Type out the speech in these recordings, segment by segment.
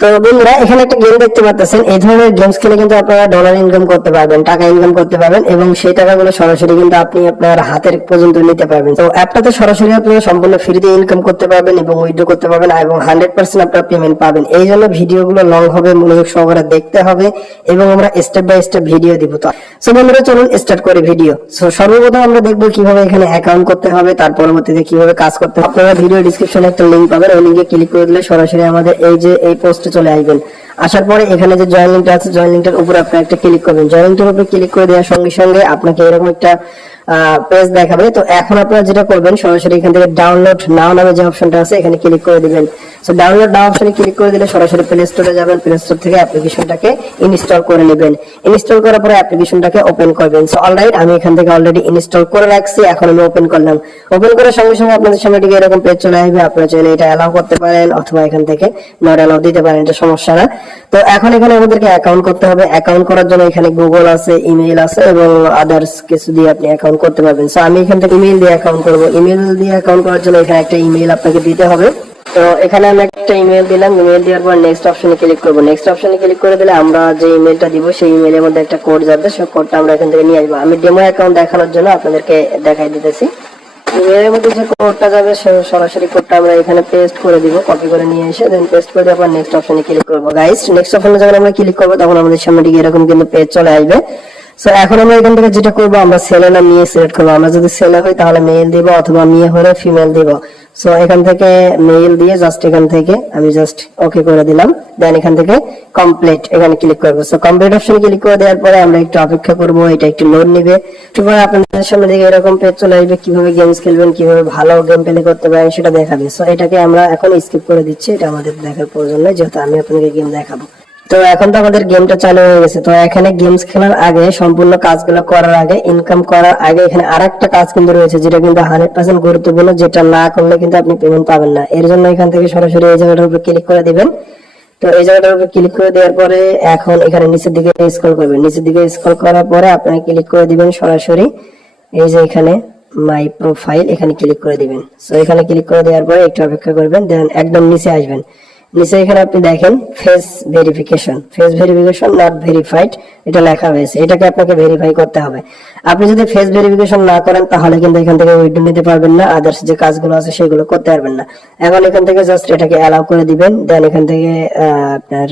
তো বন্ধুরা এখানে একটা গেম দেখতে পাচ্ছেন, এই ধরনের গেমস খেলে কিন্তু আপনারা ডলার ইনকাম করতে পারবেন, টাকা ইনকাম করতে পারবেন এবং সেই টাকাগুলো সরাসরি কিন্তু আপনি আপনার হাতের পর্যন্ত নিতে পারবেন। তো অ্যাপটাতে সরাসরি আপনারা সম্পূর্ণ ফ্রিতে ইনকাম করতে পারবেন এবং উইথড্র করতে পারবেন এবং 100% আপনারা পেমেন্ট পাবেন। এই জন্য ভিডিওগুলো লং হবে, মনোযোগ সহকারে দেখতে হবে এবং আমরা স্টেপ বাই স্টেপ ভিডিও দিব। তো সো বন্ধুরা চলুন স্টার্ট করি ভিডিও। সো সর্বপ্রথম আমরা দেখবো কিভাবে এখানে অ্যাকাউন্ট করতে হবে, তার পরবর্তীতে কিভাবে কাজ করতে হবে। আপনারা ভিডিও ডেসক্রিপশনে একটা লিংক পাবেন, ওই লিংকে ক্লিক করে দিলে সরাসরি আমাদের এই পোস্টে চলে আসবেন। আসার পরে এখানে যে জয়েন লিংকটা আছে, জয়েন লিংকটার উপর আপনারা একটা ক্লিক করবেন। জয়েন লিংকটার উপর ক্লিক করে দেওয়ার সঙ্গে সঙ্গে আপনাকে এরকম একটা পেজ দেখাবে। তো এখন আপনারা যেটা করবেন, সরাসরি এখান থেকে ডাউনলোড নাও নামে যে অপশনটা আছে এখানে ক্লিক করে দিবেন। সো ডাউনলোড নাও অপশনে ক্লিক করে দিলে সরাসরি প্লে স্টোরে যাবেন, প্লে স্টোর থেকে অ্যাপ্লিকেশনটাকে ইনস্টল করে নেবেন। ইনস্টল করার পরে অ্যাপ্লিকেশনটাকে ওপেন করবেন। সো অলরাইট আমি এখান থেকে অলরেডি ইনস্টল করে রাখছি, এখন আমি ওপেন করলাম। ওপেন করার সঙ্গে সঙ্গে আপনাদের সামনে ঠিক এরকম পেজ চলে আসবে। আপনারা চাইলে এটা অ্যালাউ করতে পারেন অথবা এখান থেকে নট অ্যালাউ দিতে পারেন, এটা সমস্যা না। তো এখন এখানে আমাদেরকে অ্যাকাউন্ট করতে হবে। অ্যাকাউন্ট করার জন্য এখানে গুগল আছে, ইমেইল আছে এবং আদার্স কিছু দিয়ে আপনি অ্যাকাউন্ট করতে পারবেন। সো আমি এখান থেকে ইমেইল দিয়ে অ্যাকাউন্ট করব। ইমেইল দিয়ে অ্যাকাউন্ট করার জন্য এখানে একটা ইমেইল আপনাকে দিতে হবে। তো এখানে আমি একটা ইমেইল দিলাম। ইমেইল দেওয়ার পর নেক্সট অপশনে ক্লিক করব। নেক্সট অপশনে ক্লিক করে দিলে আমরা যে ইমেইলটা দিব সেই ইমেইলের মধ্যে একটা কোড যাবে, সেই কোডটা আমরা এখান থেকে নিয়ে আসবো। আমি ডেমো অ্যাকাউন্ট দেখানোর জন্য আপনাদেরকে দেখাই দিতেছি। ইমেইলের মধ্যে যে কোডটা যাবে সরাসরি কোডটা আমরা এখানে পেস্ট করে দিব, কপি করে নিয়ে এসে দেন পেস্ট করে দেওয়ার পর নেক্সট অপশনে ক্লিক করব। গাইস নেক্সট অপশনে যখন আমরা ক্লিক করব তখন আমাদের সামনে ঠিক এরকম কিন্তু পেজ চলে আসবে। সো এখন আমরা এখান থেকে যেটা করব, আমরা ছেলে না মেয়ে সিলেক্ট করব। আমরা যদি ছেলে হই তাহলে মেল দিব অথবা মেয়ে হলে ফিমেল দিব। সো এখান থেকে মেল দিয়ে জাস্ট এখান থেকে আমি জাস্ট ওকে করে দিলাম। দেন এখান থেকে কমপ্লিট এখানে ক্লিক করব। সো কমপ্লিট অপশনে ক্লিক করে দেওয়ার পরে আমরা একটু অপেক্ষা করব, এটা একটু লোড নেবে। তারপর আপনাদের সামনে দেখে এরকম পেজ চলে আসবে, কিভাবে গেমস খেলবেন, কিভাবে ভালো গেম প্লে করতে পারেন সেটা দেখাবে। সো এটাকে আমরা এখন স্কিপ করে দিচ্ছি, এটা আমাদের দেখার প্রয়োজন নেই যেহেতু আমি আপনাদের গেম দেখাবো। তো এখন তো আমাদের গেমটা চালু হয়ে গেছে। তো এখানে গেমস খেলার আগে, সম্পূর্ণ কাজগুলো করার আগে, ইনকাম করার আগে এখানে আরেকটা কাজ কিন্তু রয়েছে যেটা কিন্তু 100% গুরুত্বপূর্ণ, যেটা না করলে কিন্তু আপনি পেমেন্ট পাবেন না। এর জন্য এখান থেকে সরাসরি এই জায়গাটার উপর ক্লিক করে দিবেন। তো এই জায়গাটার উপর ক্লিক করে দেওয়ার পরে এখন এখানে নিচের দিকে স্ক্রল করবেন। নিচের দিকে স্ক্রল করার পরে আপনারা ক্লিক করে দিবেন সরাসরি এই যে এখানে মাই প্রোফাইল, এখানে ক্লিক করে দিবেন। সো এখানে ক্লিক করে দেওয়ার পরে একটু অপেক্ষা করবেন, দেন একদম নিচে আসবেন। নিচে এখানে আপনি দেখেন ফেস ভেরিফিকেশন নট ভেরিফাইড এটা লেখা হয়েছে, এটাকে আপনাকে ভেরিফাই করতে হবে। আপনি যদি ফেস ভেরিফিকেশন না করেন তাহলে কিন্তু এখান থেকে উইথড্র নিতে পারবেন না, আদার্স যে কাজগুলো আছে সেগুলো করতে পারবেন না। এখন এখান থেকে জাস্ট এটাকে অ্যালাউ করে দিবেন। দেন এখান থেকে আপনার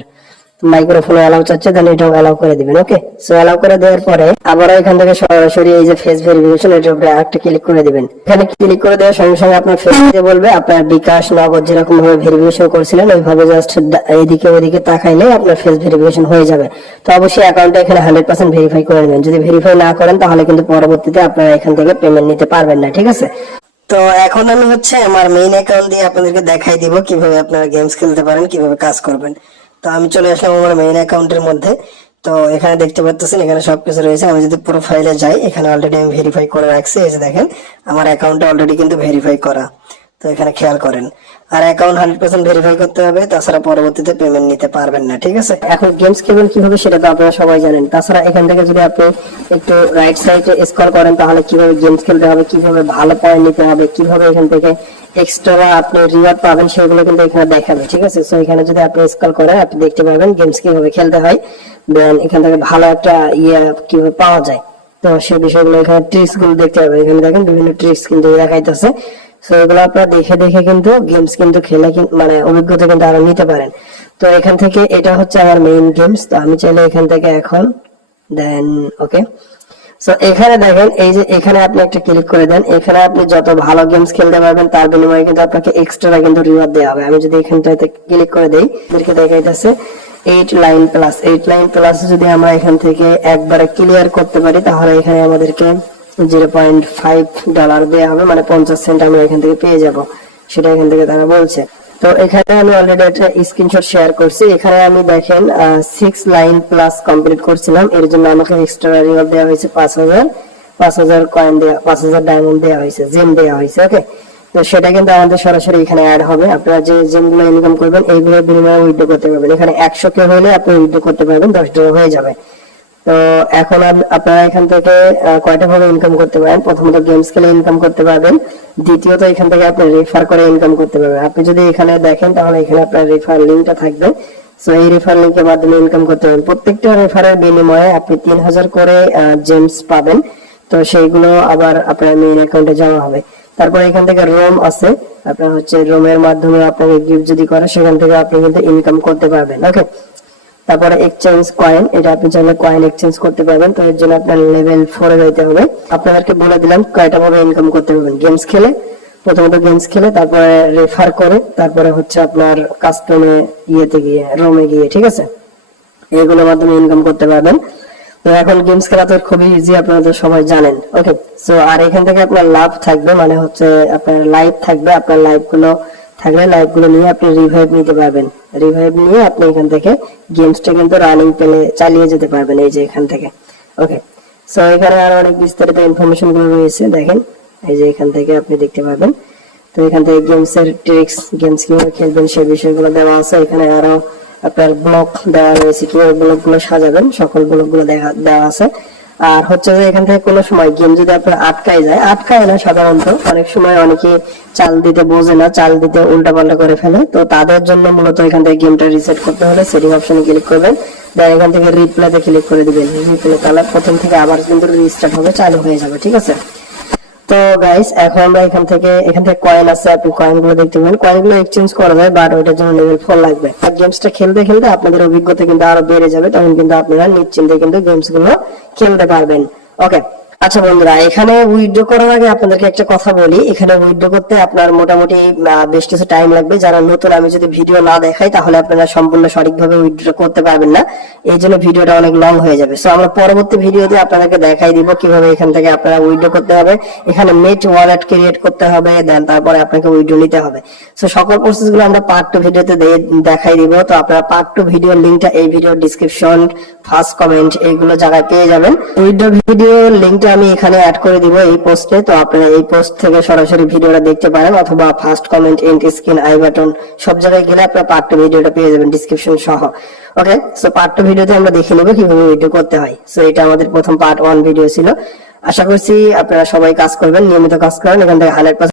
মাইক্রোফোন অ্যালাউ চাচ্ছে, দেন এটাও অ্যালাউ করে দিবেন। ওকে, সো অ্যালাউ করে দেওয়ার পরে আবার এখান থেকে সরাসরি এই যে ফেস ভেরিফিকেশন এটার উপরে আরেকটা ক্লিক করে দিবেন। এখানে ক্লিক করে দেওয়ার সঙ্গে সঙ্গে আপনার ফেস দিয়ে বলবে আপনার বিকাশ নগদ যেরকম ভাবে ভেরিফিকেশন করেছিলেন ওইভাবে জাস্ট এইদিকে ওইদিকে তাকাইলে আপনার ফেস ভেরিফিকেশন হয়ে যাবে। তো অবশ্যই অ্যাকাউন্টটা এখানে 100% ভেরিফাই করে নেবেন। যদি ভেরিফাই না করেন তাহলে কিন্তু পরবর্তীতে আপনারা এখান থেকে পেমেন্ট নিতে পারবেন না, ঠিক আছে? তো এখন আমি আমার মেইন অ্যাকাউন্ট দিয়ে আপনাদেরকে দেখাই দিব কিভাবে আপনারা গেমস খেলতে পারেন, কিভাবে কাজ করবেন। তো আমি চলে আসলাম আমার মেইন অ্যাকাউন্টের মধ্যে। তো এখানে দেখতে পাচ্ছেন এখানে সবকিছু রয়েছে। আমি যদি প্রোফাইলে যাই, এখানে অলরেডি আমি ভেরিফাই করে রাখছি। এই যে দেখেন আমার অ্যাকাউন্টটা অলরেডি কিন্তু ভেরিফাই করা। তো এখানে খেয়াল করেন, আর অ্যাকাউন্ট 100% ভেরিফাই করতে হবে, তাছাড়া পরবর্তীতে পেমেন্ট নিতে পারবেন না, ঠিক আছে? এখন গেমস খেলবেন কিভাবে সেটা তো আপনারা সবাই জানেন। তাছাড়া এখান থেকে যদি আপনি একটু রাইট সাইডে স্ক্রল করেন তাহলে কিভাবে গেমস খেলতে হবে, কিভাবে ভালো পয়েন্ট নিতে হবে, কিভাবে এখান থেকে এক্সট্রা আপনি রিওয়ার্ড পাবেন সেগুলো কিন্তু এখানে দেখাবে, ঠিক আছে? সো এখানে যদি আপনি স্ক্রল করেন আপনি দেখতে পাবেন গেমস কিভাবে খেলতে হয়, দেন এখান থেকে ভালো একটা কিভাবে পাওয়া যায়। তো সেই বিষয়গুলো এখানে ট্রিক্স গুলো দেখতে পাবেন। এখানে দেখেন বিভিন্ন ট্রিক্স কিন্তু দেখাইতেছে। সো এগুলো আপনারা দেখে দেখে কিন্তু গেমস কিন্তু খেলে মানে অভিজ্ঞতা কিন্তু আরো নিতে পারেন। তো এখান থেকে এটা হচ্ছে আমার মেইন গেমস। তো আমি চাইলে এখান থেকে এখন দেন ওকে। সো এখানে দেখেন এই যে এখানে আপনি একটা ক্লিক করে দেন। এখানে আপনি যত ভালো গেমস খেলতে পারবেন তার বিনিময়ে কিন্তু আপনাকে এক্সট্রা কিন্তু রিওয়ার্ড দেওয়া হবে। আমি যদি এখানটাতে ক্লিক করে দেই, এদেরকে দেখাইতেছে 8 লাইন প্লাস যদি আমরা এখান থেকে একবারে ক্লিয়ার করতে পারি তাহলে এখানে আমাদেরকে $0.5 দেওয়া হবে, মানে 50 সেন্ট আমরা এখান থেকে পেয়ে যাব, সেটা এখান থেকে তারা বলছে। তো এখানে আমি অলরেডি একটা স্ক্রিনশট শেয়ার করছি। এখানে আমি দেখেন 6 লাইন প্লাস কমপ্লিট করছিলাম, এর জন্য আমাকে এক্সট্রা রিওয়ার্ড দেওয়া হয়েছে 5000 কয়েন দেওয়া, 5000 ডায়মন্ড দেওয়া হয়েছে, জেম দেওয়া হয়েছে। ওকে, তো সেটা কিন্তু আমাদের সরাসরি এখানে অ্যাড হবে। আপনারা যে জেমগুলো ইনকাম করবেন এইগুলোর বিনিময়ে উইথড্র করতে পারবেন। এখানে 100 কে হলে আপনি উইথড্র করতে পারবেন, $10 হয়ে যাবে। তো এখন আপনারা এখান থেকে কয়টা ভাবে ইনকাম করতে পারেন? প্রথমত গেমস খেলে ইনকাম করতে পারবেন, দ্বিতীয়ত এখান থেকে আপনি রেফার করে ইনকাম করতে পারবেন। আপনি যদি এখানে দেখেন তাহলে এখানে আপনার রেফার লিংকটা থাকবে, সো এই রেফার লিংকের মাধ্যমে ইনকাম করতে পারবেন। প্রত্যেকটা রেফারের বিনিময়ে আপনি 3000 করে জেমস পাবেন। তো সেইগুলো আবার আপনার মেইন অ্যাকাউন্টে জমা হবে। তারপর এখান থেকে রোম আছে, আপনার হচ্ছে রোমের মাধ্যমে আপনাকে গিফট যদি করে সেখান থেকে আপনি কিন্তু ইনকাম করতে পারবেন। ওকে, তারপরে এক্সচেঞ্জ কয়েন, এটা আপনি চাইলে কয়েন এক্সচেঞ্জ করতে পারবেন। তো এর জন্য আপনার লেভেল 4 এ যেতে হবে। আপনাদেরকে বলে দিলাম কয়টা ভাবে ইনকাম করতে পারবেন। গেমস খেলে, প্রথমত গেমস খেলে, তারপরে রেফার করে, তারপরে হচ্ছে আপনার কাস্টমে ইয়েতে গিয়ে, রোমে গিয়ে, ঠিক আছে, এগুলোর মাধ্যমে ইনকাম করতে পারবেন। তো এখন গেমস খেলা তো খুবই ইজি, আপনারা তো সবাই জানেন। ওকে, সো আর এখান থেকে আপনার লাভ থাকবে, মানে হচ্ছে আপনার লাইভ থাকবে। আপনার লাইভ গুলো থাকলে লাইভ গুলো নিয়ে আপনি রিভাইভ নিতে পারবেন। রিভাইভ নিয়ে আপনি এখান থেকে গেমসটা কিন্তু রানিং পেলে চালিয়ে যেতে পারবেন, এই যে এখান থেকে। ওকে, সো এখানে আরো অনেক বিস্তারিত ইনফরমেশন গুলো রয়েছে, দেখেন এই যে এখান থেকে আপনি দেখতে পাবেন। তো এখান থেকে গেমসের ট্রিক্স, গেমস কিভাবে খেলবেন সেই বিষয়গুলো দেওয়া আছে। এখানে আরো আপনার ব্লক দেওয়া রয়েছে, কিভাবে ব্লক গুলো সাজাবেন, সকল ব্লক গুলো দেওয়া আছে। আর হচ্ছে যে এখান থেকে কোনো সময় গেম যদি আপনার আটকায় যায়, আটকায় না সাধারণত, অনেক সময় অনেকে চাল দিতে বোঝে না, চাল দিতে উল্টা পাল্টা করে ফেলে। তো তাদের জন্য মূলত এখান থেকে গেমটা রিসেট করতে হলে সেটিং অপশনে ক্লিক করবেন, দেন এখান থেকে রিপ্লেতে ক্লিক করে দিবেন। রিপ্লে তাহলে প্রথম থেকে আবার কিন্তু রিস্টার্ট হবে, চালু হয়ে যাবে, ঠিক আছে। তো গাইস, এখন আমরা এখান থেকে কয়েন আছে, আপনি কয়েন গুলো দেখতে পাবেন। কয়েন গুলো এক্সচেঞ্জ করা যায়, বাট ওইটার জন্য লেভেল 4 লাগবে। আর গেমসটা খেলতে খেলতে আপনাদের অভিজ্ঞতা কিন্তু আরো বেড়ে যাবে, তখন কিন্তু আপনারা নিশ্চিন্তে কিন্তু গেমস গুলো খেলতে পারবেন। ওকে, আচ্ছা বন্ধুরা, এখানে উইথড্র করার আগে আপনাদেরকে একটা কথা বলি। এখানে উইথড্র করতে আপনার মোটামুটি বেশ কিছু টাইম লাগবে। যারা নতুন, আমি যদি ভিডিও না দেখাই তাহলে আপনারা সম্পূর্ণ সঠিকভাবে উইথড্র করতে পারবেন না, এই জন্য ভিডিওটা অনেক লং হয়ে যাবে। সো আমরা পরবর্তী ভিডিওতে আপনাদেরকে দেখাই দিব কিভাবে এখান থেকে আপনারা উইথড্র করতে হবে। এখানে মেট ওয়ালেট ক্রিয়েট করতে হবে, দেন তারপরে আপনাকে উইথড্র নিতে হবে। সো সকল প্রসেস গুলো আমরা পার্ট 2 ভিডিওতে দেখাই দিব। তো আপনারা পার্ট 2 ভিডিওর লিংকটা এই ভিডিও ডিসক্রিপশন, ফার্স্ট কমেন্ট, এইগুলো জায়গায় পেয়ে যাবেন। উইথড্র ভিডিও লিংকটা আমি এখানে অ্যাড করে দিব এই পোস্টে। তো আপনারা এই পোস্ট থেকে সরাসরি ভিডিওটা দেখতে পারেন, অথবা first comment, and screen, I button সব জায়গায় গেলে আপনারা পার্ট 2 ভিডিওটা পেয়ে যাবেন ডিসক্রিপশন সহ। ওকে, সো পার্ট 2 ভিডিওতে আমরা দেখে নেব কিভাবে ভিডিও করতে হয়। সো এটা আমাদের প্রথম পার্ট 1 ভিডিও ছিল। আশা করছি আপনারা সবাই কাজ করবেন, নিয়মিত কাজ করেন, এখান থেকে 100%